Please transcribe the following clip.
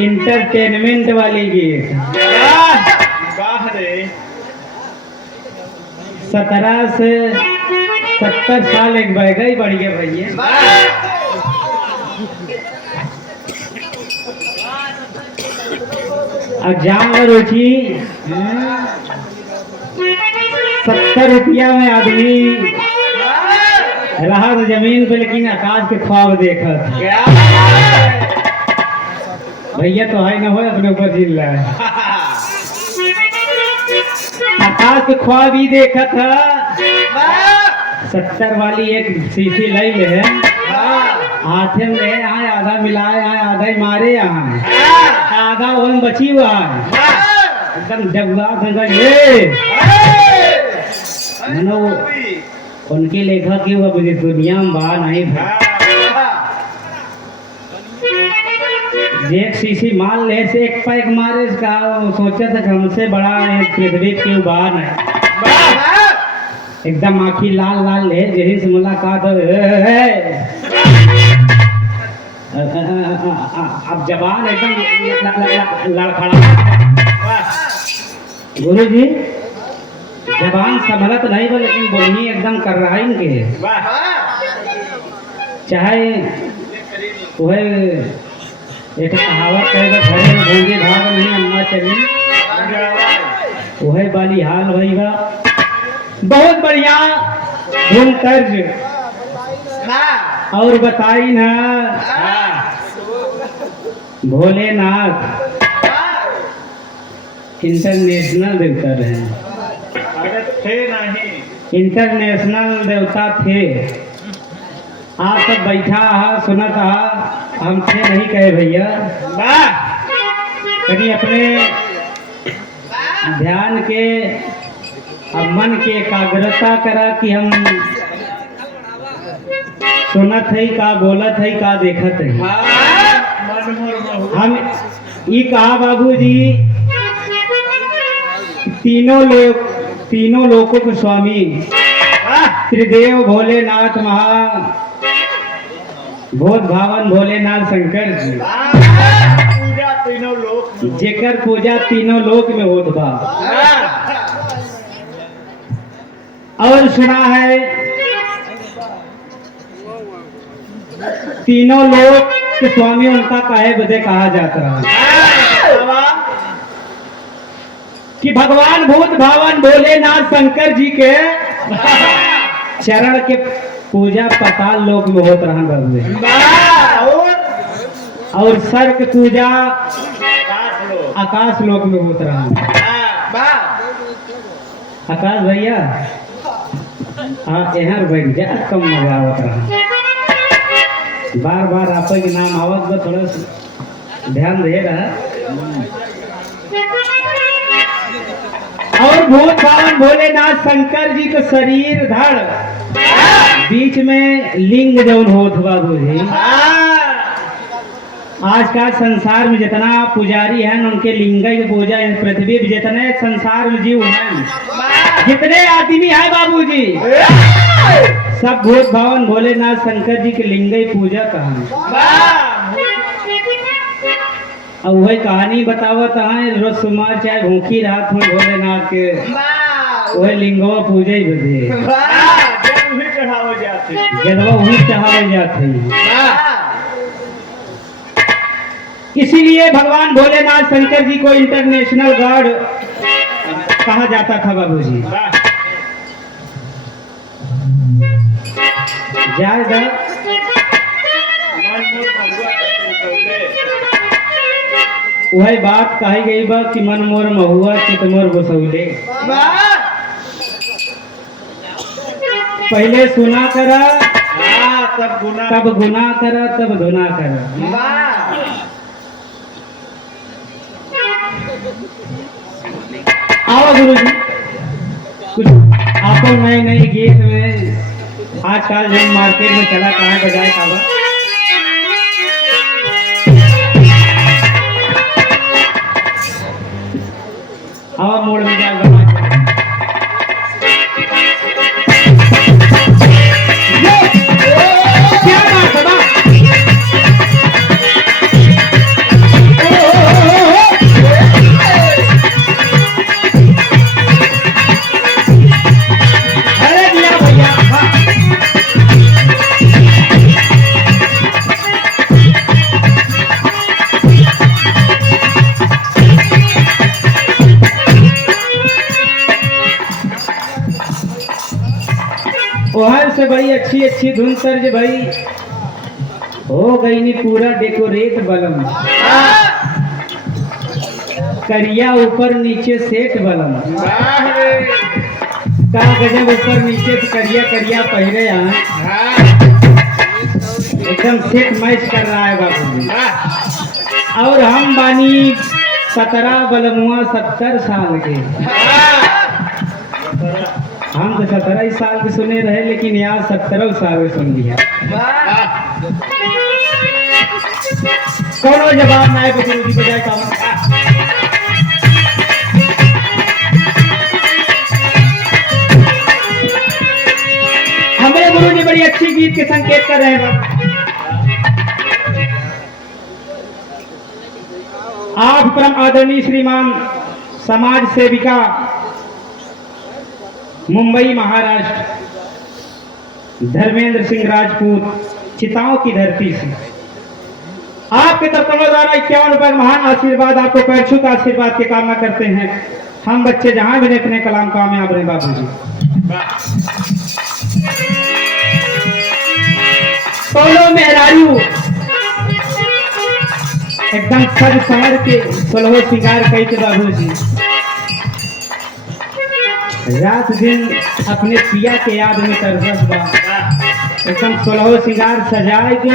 Entertainment वाली गीत। 17 से 70 साल एक बहगा ही बढ़ गया भैया। अब जान लो रुचि 70 रुपया में आदमी रहा तो जमीन पे, लेकिन आकाश के ख्वाब देखा भैया तो है ना हो अपने ऊपर जिल रहा है। आकाश के ख्वाब ही देखा था 70 वाली एक शीशी लाई ले है हाथे में ले आए, आधा मिलाए आए, आधा ही मारे आए, आधा ओन बची हुआ है एकदम जगवा संगा ये मनो उनके लेखक की वो दुनिया में बाहर नहीं था। एक शीशी मान ले से एक पैक मारे इसका सोचा था हमसे बड़ा पृथ्वी के बाहर है एकदम आँखी लाल लाल ले यही से मुलाकात अब जबान एकदम लड़खड़ा। गुरु जी जबान संभलत नहीं हो लेकिन बोलनी एकदम कर रहा है इनके, चाहे वह एक कहावत कहेगा घरे में भूंगे भाग नहीं अम्मा चली, वह वाली हाल भईगा। बहुत बढ़िया धुन तर्ज और बताई ना भोलेनाथ इंटरनेशनल देवता रहे। थे नहीं, इंटरनेशनल देवता थे। आप सब बैठा हा सुनत हा, हम थे नहीं कहे भैया, कभी अपने ध्यान के अब मन के एकाग्रता करा कि हम सुनत है का बोलत है का देखत है। हम ये कहा बाबूजी तीनों लोकों के स्वामी त्रिदेव भोलेनाथ भोत भावन भोलेनाथ शंकर जी पूजा तीनों लोक जेकर पूजा तीनों लोक में होत बा। और सुना है तीनों लोक के स्वामी उनका काहे बदे कहा जाता है कि भगवान भूत भावन भोलेनाथ शंकर जी के चरण के पूजा पाताल लोक में होत रहन बाबू, और सर के पूजा आकाश लोक में होत रहन। आकाश भैया हाँ यहाँ बैठ जा, कम मजा आवत रहा, बार बार आप के नाम आवत बा, थोड़ा ध्यान दे रहा। और भूत भावन भोलेनाथ शंकर जी के शरीर धड़ बीच में लिंग जौन होत बाबू जी। आज का संसार में जितना पुजारी हैं उनके लिंग की पूजा पृथ्वी पे जितने संसार में जीव हैं, जितने आदमी हैं बाबूजी, सब भूत भावन भोलेनाथ शंकर जी के लिंग की पूजा कहा। अब वही कहानी बतावत है रोज सुमार चाहे भूखी रात में भोलेनाथ के वही लिंगवा पूजा ही बदे जलवा वही चढ़ावे जाते। इसीलिए भगवान भोलेनाथ शंकर जी को इंटरनेशनल गॉड कहा जाता था बाबूजी। जाएगा वही बात कही गई बा कि मन मोर महुआ चित मोर बसौले। पहले सुना करा तब गुना करा तब धुना करा। आओ गुरु जी कुछ आपको नए नए गीत में आजकल जो मार्केट में चला कहाँ बजाए काबा आओ मोड़ में जाएगा। क्या बात है अच्छी अच्छी धुन तर्ज भाई हो गई नी पूरा डेकोरेट बलम करिया ऊपर नीचे सेठ बलम का गजब ऊपर नीचे से करिया करिया पहरे यहाँ एकदम सेट मैच कर रहा है बाबू जी। और हम बानी 17 बलमुआ 70 साल के। हम तो 17 ही साल के सुने रहे लेकिन यहाँ 17 साल के सुन लिया। कौन जवाब ना है गुरु जी बजाय काम हमें गुरु जी बड़ी अच्छी गीत के संकेत कर रहे हैं। आप परम आदरणीय श्रीमान समाज सेविका मुंबई महाराष्ट्र धर्मेंद्र सिंह राजपूत चिताओं की धरती से आपके तर्पणों द्वारा 51 रुपए महान आशीर्वाद आपको पैरछूत आशीर्वाद की कामना करते हैं। हम बच्चे जहां भी अपने कलाम कामयाब रहे बाबू जी। सोलो मेहरारू एकदम सज संवर के सोलहो श्रृंगार कई के बाबू जी रात दिन अपने पिया के याद में तरबस बा एकदम सोलहो श्रृंगार सजाए के